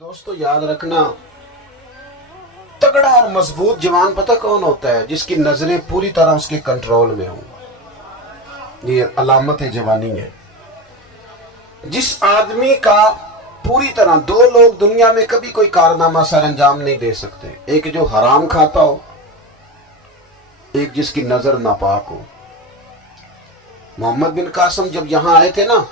دوستو یاد رکھنا، تگڑا اور مضبوط جوان پتہ کون ہوتا ہے؟ جس کی نظریں پوری طرح اس کے کنٹرول میں ہوں۔ یہ علامت جوانی ہے۔ جس آدمی کا پوری طرح، دو لوگ دنیا میں کبھی کوئی کارنامہ سر انجام نہیں دے سکتے، ایک جو حرام کھاتا ہو، ایک جس کی نظر ناپاک ہو۔ محمد بن قاسم جب یہاں آئے تھے نا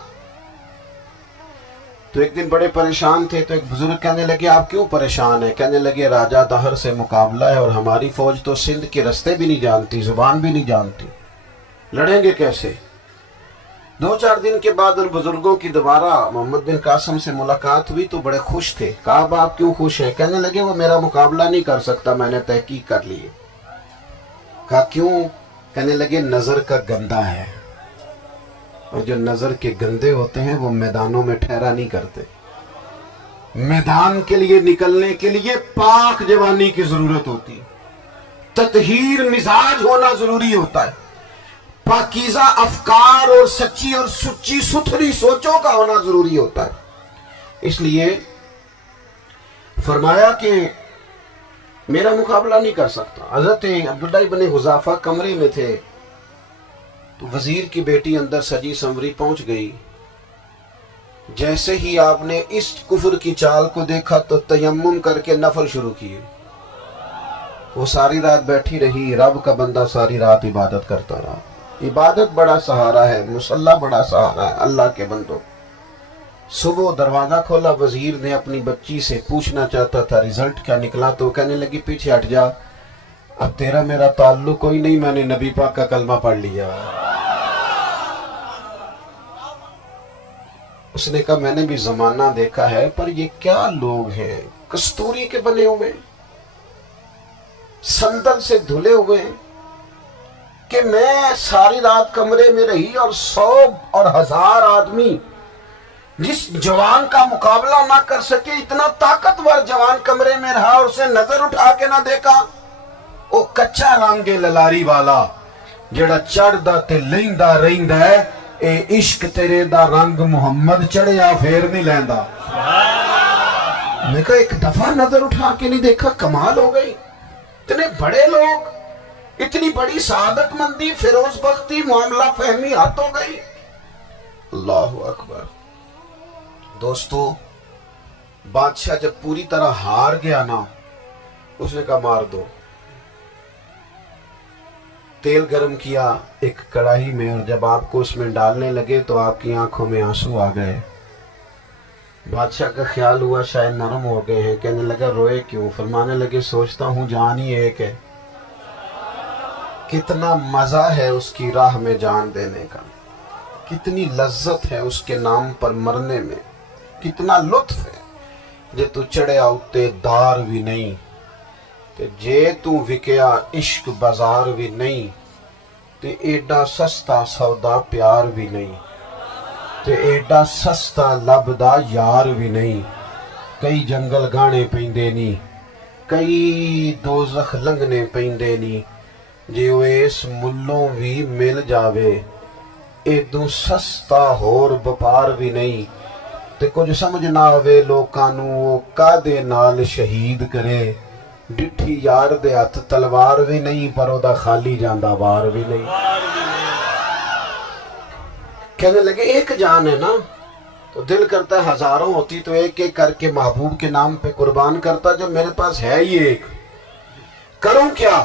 تو ایک دن بڑے پریشان تھے، تو ایک بزرگ کہنے لگے آپ کیوں پریشان ہیں؟ کہنے لگے راجہ دہر سے مقابلہ ہے اور ہماری فوج تو سندھ کے رستے بھی نہیں جانتی، زبان بھی نہیں جانتی، لڑیں گے کیسے؟ دو چار دن کے بعد ان بزرگوں کی دوبارہ محمد بن قاسم سے ملاقات ہوئی تو بڑے خوش تھے۔ کہا اب آپ کیوں خوش ہیں؟ کہنے لگے وہ میرا مقابلہ نہیں کر سکتا، میں نے تحقیق کر لی ہے۔ کہا کیوں؟ کہنے لگے نظر کا گندہ ہے، اور جو نظر کے گندے ہوتے ہیں وہ میدانوں میں ٹھہرا نہیں کرتے۔ میدان کے لیے نکلنے کے لیے پاک جوانی کی ضرورت ہوتی، تطہیر مزاج ہونا ضروری ہوتا ہے، پاکیزہ افکار اور سچی اور سچی ستھری سوچوں کا ہونا ضروری ہوتا ہے۔ اس لیے فرمایا کہ میرا مقابلہ نہیں کر سکتا۔ حضرت عبداللہ ابن حذافہ کمرے میں تھے تو وزیر کی بیٹی اندر سجی سنوری پہنچ گئی۔ جیسے ہی آپ نے اس کفر کی چال کو دیکھا تو تیمم کر کے نفل شروع کیے۔ وہ ساری رات بیٹھی رہی، رب کا بندہ ساری رات عبادت کرتا رہا۔ عبادت بڑا سہارا ہے، مصلی بڑا سہارا ہے اللہ کے بندوں۔ صبح دروازہ کھولا، وزیر نے اپنی بچی سے پوچھنا چاہتا تھا رزلٹ کیا نکلا، تو کہنے لگی پیچھے ہٹ جا، اب تیرا میرا تعلق کوئی نہیں، میں نے نبی پاک کا کلمہ پڑھ لیا۔ اس نے کہا میں نے بھی زمانہ دیکھا ہے، پر یہ کیا لوگ ہیں، کستوری کے بنے ہوئے، سندل سے دھلے ہوئے ہیں، کہ میں ساری رات کمرے میں رہی اور 100 اور 1000 آدمی جس جوان کا مقابلہ نہ کر سکے، اتنا طاقتور جوان کمرے میں رہا اور اسے نظر اٹھا کے نہ دیکھا۔ او کچا رنگے للاری والا جڑا چڑھدا تے لیندا رہندا ہے، اے عشق تیرے دا رنگ محمد چڑھیا پھر نہیں لیندا۔ میں کہا ایک دفعہ نظر اٹھا کے نہیں دیکھا، کمال ہو گئی۔ اتنے بڑے لوگ، اتنی بڑی سعادت مندی، فیروز بختی، معاملہ فہمی حد ہو گئی۔ اللہ اکبر۔ دوستو بادشاہ جب پوری طرح ہار گیا نا، اس نے کہا مار دو۔ تیل گرم کیا ایک کڑاہی میں، اور جب آپ کو اس میں ڈالنے لگے تو آپ کی آنکھوں میں آنسو آ گئے۔ بادشاہ کا خیال ہوا شاید نرم ہو گئے ہیں، کہنے لگا روئے کیوں؟ فرمانے لگے سوچتا ہوں جان ہی ایک ہے، کتنا مزہ ہے اس کی راہ میں جان دینے کا، کتنی لذت ہے اس کے نام پر مرنے میں، کتنا لطف ہے۔ جے تو چڑھیا اتے دار بھی نہیں، تے جے تو وکیا عشق بازار بھی نہیں، تے ایڈا سستا سودا پیار بھی نہیں، تے ایڈا سستا لبدا یار بھی نہیں۔ کئی جنگل گانے پیندے نہیں، کئی دوزخ لنگنے پیندے نہیں، جے وہ اس ملوں بھی مل جاوے، ایدوں سستا ہور بپار بھی نہیں۔ تے کچھ سمجھ نہ آوے لوکاں نوں وہ کادے نال شہید کرے، ڈٹھی یار دے ہاتھ تلوار بھی نہیں، پر او دا خالی جاندہ بار بھی نہیں۔ کہنے لگے ایک جان ہے نا، تو دل کرتا ہے ہزاروں ہوتی تو ایک ایک کر کے محبوب کے نام پہ قربان کرتا، جب میرے پاس ہے ہی ایک، کروں کیا؟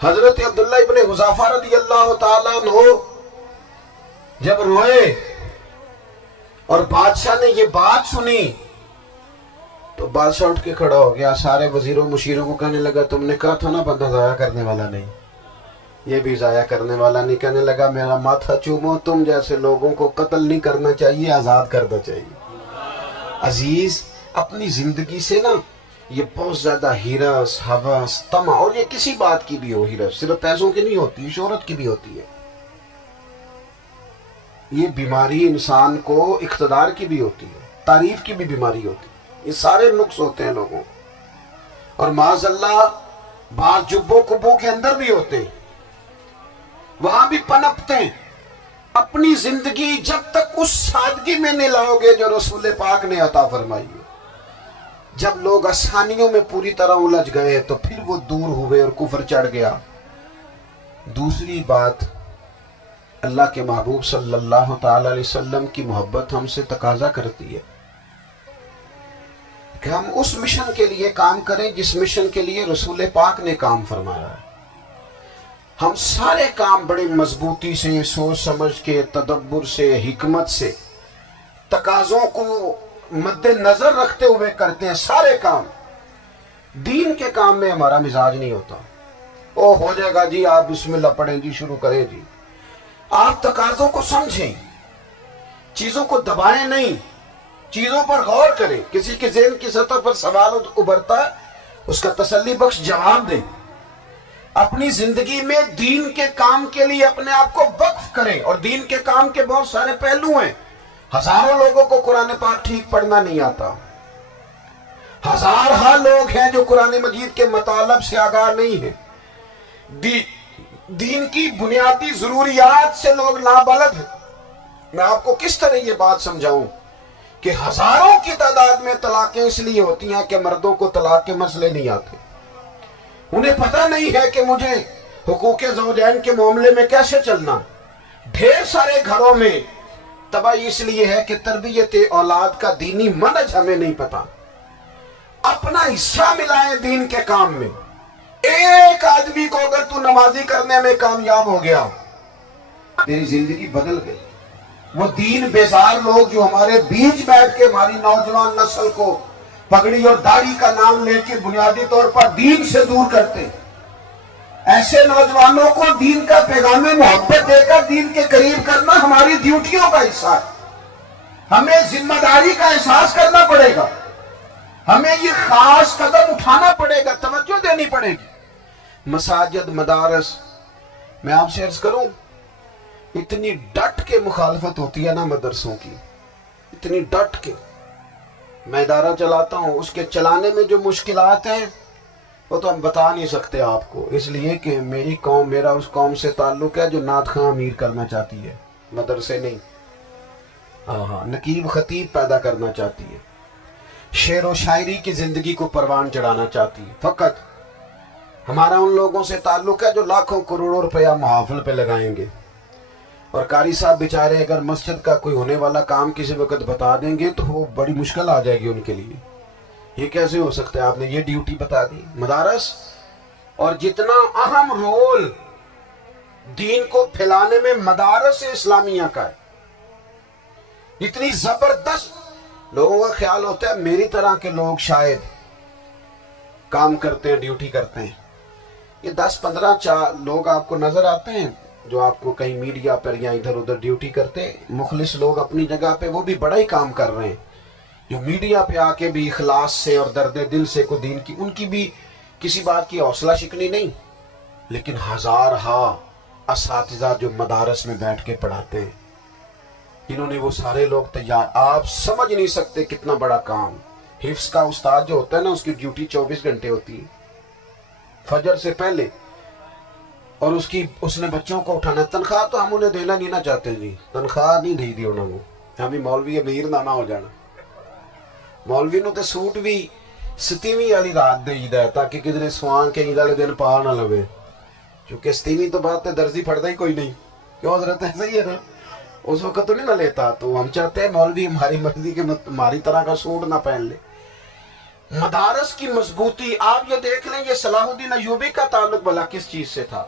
حضرت عبداللہ ابن حذافہ رضی اللہ تعالیٰ عنہ جب روئے اور بادشاہ نے یہ بات سنی تو بادشاہ اٹھ کے کھڑا ہو گیا، سارے وزیروں مشیروں کو کہنے لگا تم نے کہا تھا نا بندہ ضائع کرنے والا نہیں، یہ بھی ضائع کرنے والا نہیں۔ کہنے لگا میرا ماتھا چومو، تم جیسے لوگوں کو قتل نہیں کرنا چاہیے، آزاد کرنا چاہیے۔ عزیز اپنی زندگی سے نا یہ بہت زیادہ ہرس، ہوس، طمع، اور یہ کسی بات کی بھی ہو، ہرس صرف پیسوں کی نہیں ہوتی، شہرت کی بھی ہوتی ہے، یہ بیماری انسان کو اقتدار کی بھی ہوتی ہے، تعریف کی بھی بیماری ہوتی ہے، یہ سارے نقص ہوتے ہیں لوگوں، اور معاذ اللہ بعض جبوں کبوں کے اندر بھی ہوتے ہیں، وہاں بھی پنپتے ہیں۔ اپنی زندگی جب تک اس سادگی میں نہیں لاؤ گے جو رسول پاک نے عطا فرمائی ہے، جب لوگ آسانیوں میں پوری طرح الجھ گئے تو پھر وہ دور ہوئے اور کفر چڑھ گیا۔ دوسری بات، اللہ کے محبوب صلی اللہ تعالی علیہ وسلم کی محبت ہم سے تقاضا کرتی ہے کہ ہم اس مشن کے لیے کام کریں جس مشن کے لیے رسول پاک نے کام فرمایا ہے۔ ہم سارے کام بڑی مضبوطی سے، سوچ سمجھ کے، تدبر سے، حکمت سے، تقاضوں کو مد نظر رکھتے ہوئے کرتے ہیں سارے کام۔ دین کے کام میں ہمارا مزاج نہیں ہوتا، او ہو جائے گا جی، آپ بسم اللہ پڑھیں جی، شروع کریں جی۔ آپ تقاضوں کو سمجھیں، چیزوں کو دبائیں نہیں، چیزوں پر غور کریں۔ کسی کے ذہن کی سطح پر سوال ابھرتا ہے، اس کا تسلی بخش جواب دیں۔ اپنی زندگی میں دین کے کام کے لیے اپنے آپ کو وقف کریں، اور دین کے کام کے بہت سارے پہلو ہیں۔ ہزاروں لوگوں کو قرآن پاک ٹھیک پڑھنا نہیں آتا، ہزارہ لوگ ہیں جو قرآن مجید کے مطالب سے آگاہ نہیں ہیں، دین کی بنیادی ضروریات سے لوگ نابلد ہیں۔ میں آپ کو کس طرح یہ بات سمجھاؤں کہ ہزاروں کی تعداد میں طلاقیں اس لیے ہوتی ہیں کہ مردوں کو طلاق کے مسئلے نہیں آتے، انہیں پتہ نہیں ہے کہ مجھے حقوق زوجین کے معاملے میں کیسے چلنا۔ ڈھیر سارے گھروں میں تباہی اس لیے ہے کہ تربیت اولاد کا دینی منہج ہمیں نہیں پتا۔ اپنا حصہ ملائیں دین کے کام میں۔ ایک آدمی کو اگر تو نمازی کرنے میں کامیاب ہو گیا، تیری زندگی بدل گئی۔ وہ دین بیزار لوگ جو ہمارے بیچ بیٹھ کے ہماری نوجوان نسل کو پگڑی اور داڑھی کا نام لے کے بنیادی طور پر دین سے دور کرتے، ایسے نوجوانوں کو دین کا پیغام محبت دے کر دین کے قریب کرنا ہماری ڈیوٹیوں کا حصہ ہے۔ ہمیں ذمہ داری کا احساس کرنا پڑے گا، ہمیں یہ خاص قدم اٹھانا پڑے گا، توجہ دینی پڑے گی۔ مساجد، مدارس، میں آپ سے عرض کروں، اتنی ڈٹ کے مخالفت ہوتی ہے نا مدرسوں کی، اتنی ڈٹ کے۔ میں ادارہ چلاتا ہوں، اس کے چلانے میں جو مشکلات ہیں وہ تو ہم بتا نہیں سکتے آپ کو، اس لیے کہ میری قوم، میرا اس قوم سے تعلق ہے جو نعت خواں امیر کرنا چاہتی ہے، مدرسے نہیں۔ نقیب خطیب پیدا کرنا چاہتی ہے، شعر و شاعری کی زندگی کو پروان چڑھانا چاہتی ہے۔ فقط ہمارا ان لوگوں سے تعلق ہے جو لاکھوں کروڑوں روپیہ محافل پہ لگائیں گے، اور قاری صاحب بیچارے اگر مسجد کا کوئی ہونے والا کام کسی وقت بتا دیں گے تو وہ بڑی مشکل آ جائے گی ان کے لیے۔ یہ کیسے ہو سکتا ہے، آپ نے یہ ڈیوٹی بتا دی؟ مدارس اور جتنا اہم رول دین کو پھیلانے میں مدارس اسلامیہ کا ہے، اتنی زبردست۔ لوگوں کا خیال ہوتا ہے میری طرح کے لوگ شاید کام کرتے ہیں، ڈیوٹی کرتے ہیں۔ یہ 10-15 لوگ آپ کو نظر آتے ہیں جو آپ کو کہیں میڈیا پر یا ادھر ادھر ڈیوٹی کرتے، مخلص لوگ اپنی جگہ پہ، وہ بھی بڑا ہی کام کر رہے ہیں، جو میڈیا پہ آ کے بھی اخلاص سے اور درد دل سے کو دین کی، ان کی بھی کسی بات کی حوصلہ شکنی نہیں۔ لیکن ہزارہ اساتذہ جو مدارس میں بیٹھ کے پڑھاتے ہیں، جنہوں نے وہ سارے لوگ تیار، آپ سمجھ نہیں سکتے کتنا بڑا کام۔ حفظ کا استاد جو ہوتا ہے نا، اس کی ڈیوٹی 24 گھنٹے ہوتی ہے، فجر سے پہلے، اور اس نے بچوں کو اٹھانا۔ تنخواہ تو ہم انہیں دینا نہیں نہ چاہتے جی، تنخواہ نہیں دی دی انہوں نے، ہمیں مولوی امیر نہ ہو جانا۔ مولوی نو تے سوٹ بھی 27ویں والی رات دے ہے تاکہ کدھر سوان کے عید والے دن پا نہ لوے، کیونکہ 27ویں تو بات تے درزی پھڑتا ہی کوئی نہیں، کیوں حضرت ایسا ہی ہے نا، اس وقت تو نہیں نہ لیتا۔ تو ہم چاہتے ہیں مولوی ہماری مرضی کے ہماری طرح کا سوٹ نہ پہن لے۔ مدارس کی مضبوطی آپ یہ دیکھ لیں، یہ صلاح الدین ایوبی کا تعلق بھلا کس چیز سے تھا؟